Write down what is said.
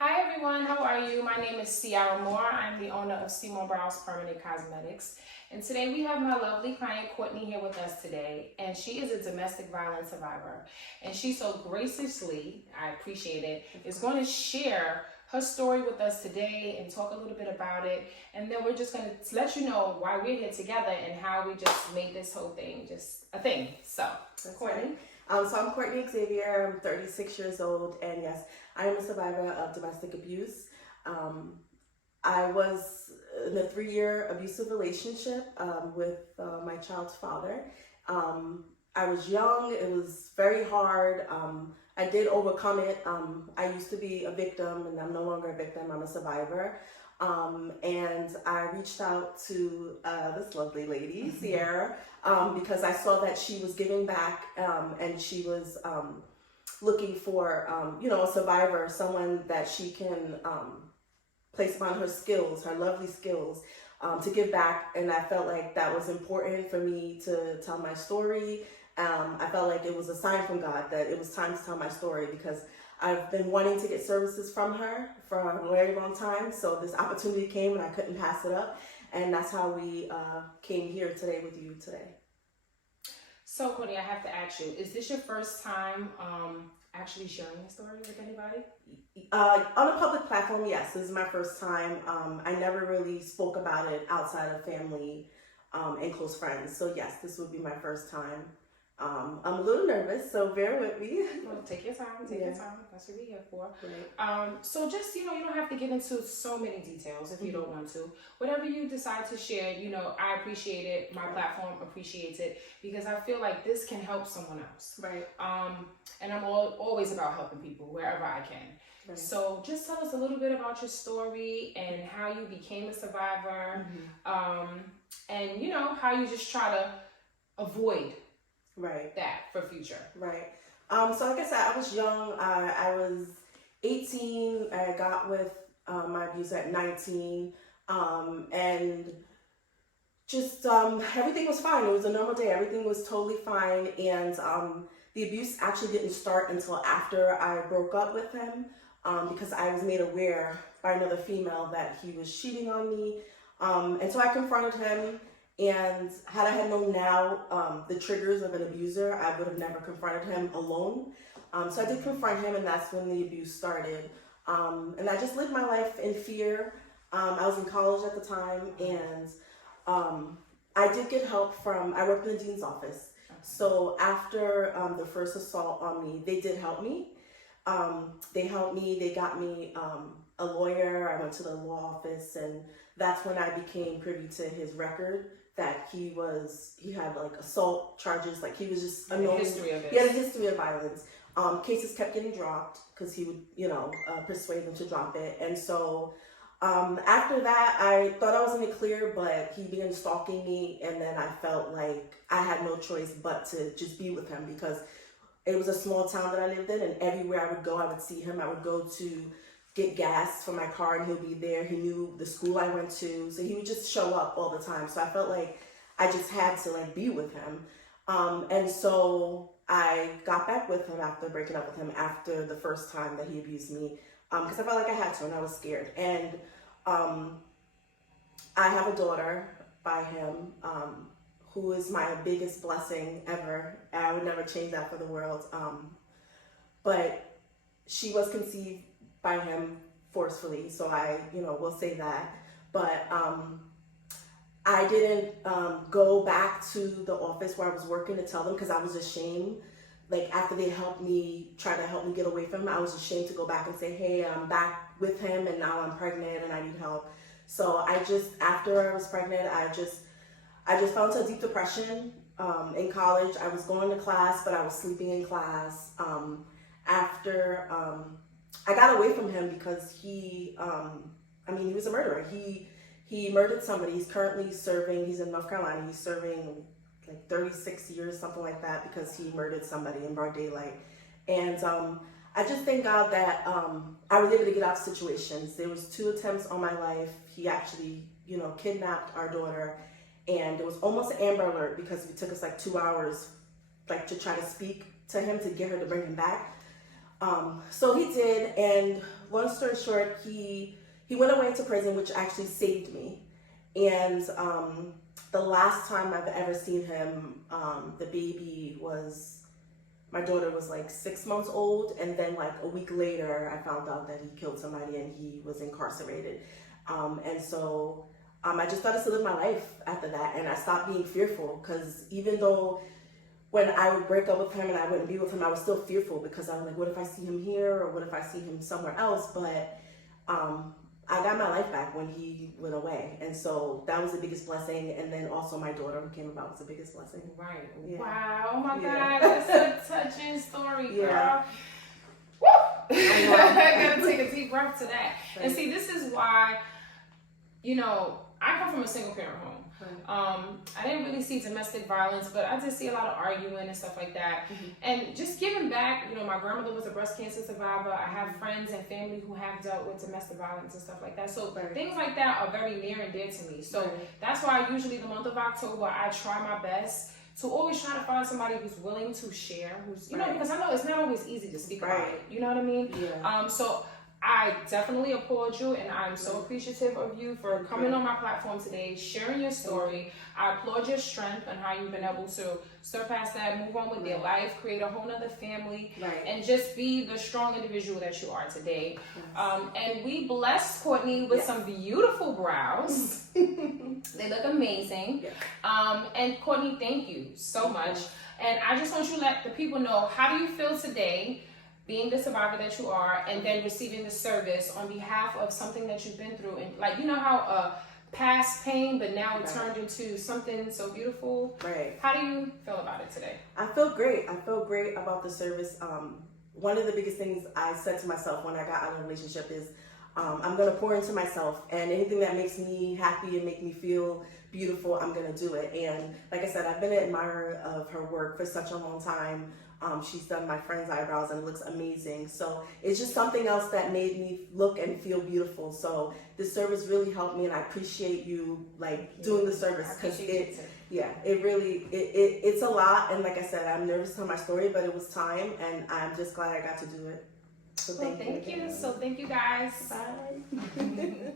Hi everyone, how are you? My name is Ciara Moore. I'm the owner of Seymour Browse Permanent Cosmetics. And today we have my lovely client Courtney here with us today. And she is a domestic violence survivor. And she so graciously, I appreciate it, is going to share her story with us today and talk a little bit about it. And then we're just going to let you know why we're here together and how we just made this whole thing just a thing. So, Courtney. So I'm Courtney Xavier. I'm 36 years old, and yes, I am a survivor of domestic abuse. I was in a 3-year abusive relationship with my child's father. I was young. It was very hard. I did overcome it. I used to be a victim, and I'm no longer a victim. I'm a survivor. And I reached out to this lovely lady, Sierra, because I saw that she was giving back, and she was looking for, a survivor, someone that she can place upon her skills, her lovely skills, to give back. And I felt like that was important for me to tell my story. I felt like it was a sign from God that it was time to tell my story, because I've been wanting to get services from her for a very long time. So this opportunity came and I couldn't pass it up. And that's how we came here today with you today. So, Courtney, I have to ask you, is this your first time actually sharing your story with anybody? On a public platform, yes. This is my first time. I never really spoke about it outside of family and close friends. So, yes, this would be my first time. I'm a little nervous, so bear with me. Well, take your time. Take your time. That's what we're here for. Right. So just, you don't have to get into so many details if you don't want to. Whatever you decide to share, I appreciate it. My platform appreciates it, because I feel like this can help someone else. Right. And I'm always about helping people wherever I can. Right. So just tell us a little bit about your story and how you became a survivor, and, how you just try to avoid that for future. Right. So like I said, I was young. I was 18. I got with my abuser at 19. And just everything was fine. It was a normal day. Everything was totally fine. And the abuse actually didn't start until after I broke up with him, because I was made aware by another female that he was cheating on me. And so I confronted him. And had I had known now the triggers of an abuser, I would have never confronted him alone. So I did confront him, and that's when the abuse started. And I just lived my life in fear. I was in college at the time, and I did get help I worked in the dean's office. So after the first assault on me, they did help me. They helped me, they got me a lawyer. I went to the law office, and that's when I became privy to his record, that he had like assault charges, like he was just a known history of it. He had a history of violence. Cases kept getting dropped because he would, persuade them to drop it. And so after that, I thought I was in the clear, but he began stalking me, and then I felt like I had no choice but to just be with him, because it was a small town that I lived in, and everywhere I would go, I would see him. I would go to get gas for my car, and he'll be there. He knew the school I went to, so he would just show up all the time. So I felt like I just had to be with him. And so I got back with him after breaking up with him after the first time that he abused me, because I felt like I had to, and I was scared. And I have a daughter by him, who is my biggest blessing ever. I would never change that for the world. But she was conceived by him forcefully, so I, will say that. But I didn't go back to the office where I was working to tell them, because I was ashamed. Like, after they try to help me get away from him, I was ashamed to go back and say, hey, I'm back with him, and now I'm pregnant and I need help. So after I was pregnant, I just fell into a deep depression. In college, I was going to class, but I was sleeping in class. After I got away from him because he was a murderer. He murdered somebody. He's currently serving, he's in North Carolina, he's serving like 36 years, something like that, because he murdered somebody in broad daylight. And I just thank God that I was able to get out of situations. There was 2 attempts on my life. He actually, kidnapped our daughter, and it was almost an Amber Alert, because it took us like 2 hours, to try to speak to him to get her to bring him back. So he did, and long story short, he went away to prison, which actually saved me. And the last time I've ever seen him, the baby was, my daughter was like 6 months old, and then like a week later, I found out that he killed somebody and he was incarcerated. And so I just started to live my life after that, and I stopped being fearful, because even though when I would break up with him and I wouldn't be with him, I was still fearful, because I was like, what if I see him here, or what if I see him somewhere else? But I got my life back when he went away, and so that was the biggest blessing. And then also my daughter who came about was the biggest blessing. Right. Yeah. Wow. Oh my Yeah. God, that's a touching story, girl. Yeah. Woo! I gotta take a deep breath to that. Right. And see, this is why, you know, I come from a single parent home. I didn't really see domestic violence, but I did see a lot of arguing and stuff like that. And just giving back, you know, my grandmother was a breast cancer survivor. I have friends and family who have dealt with domestic violence and stuff like that. So things like that are very near and dear to me. So that's why usually the month of October, I try my best to always try to find somebody who's willing to share, who's, you know, because I know it's not always easy to speak about it. You know what I mean? Yeah. So I definitely applaud you, and I'm so appreciative of you for coming on my platform today, sharing your story. I applaud your strength and how you've been able to surpass that, move on with your life, create a whole nother family, and just be the strong individual that you are today. And we blessed Courtney with some beautiful brows. They look amazing. And Courtney, thank you so much. And I just want you to let the people know, how do you feel today, being the survivor that you are, and then receiving the service on behalf of something that you've been through? And like, you know how past pain, but now it turned into something so beautiful. How do you feel about it today? I feel great. I feel great about the service. One of the biggest things I said to myself when I got out of the relationship is, I'm going to pour into myself, and anything that makes me happy and make me feel beautiful, I'm going to do it. And like I said, I've been an admirer of her work for such a long time. She's done my friend's eyebrows and it looks amazing. So it's just something else that made me look and feel beautiful. So this service really helped me, and I appreciate you like doing the service, because it really, it's a lot. And like I said, I'm nervous to tell my story, but it was time, and I'm just glad I got to do it. So thank you. So thank you guys. Bye.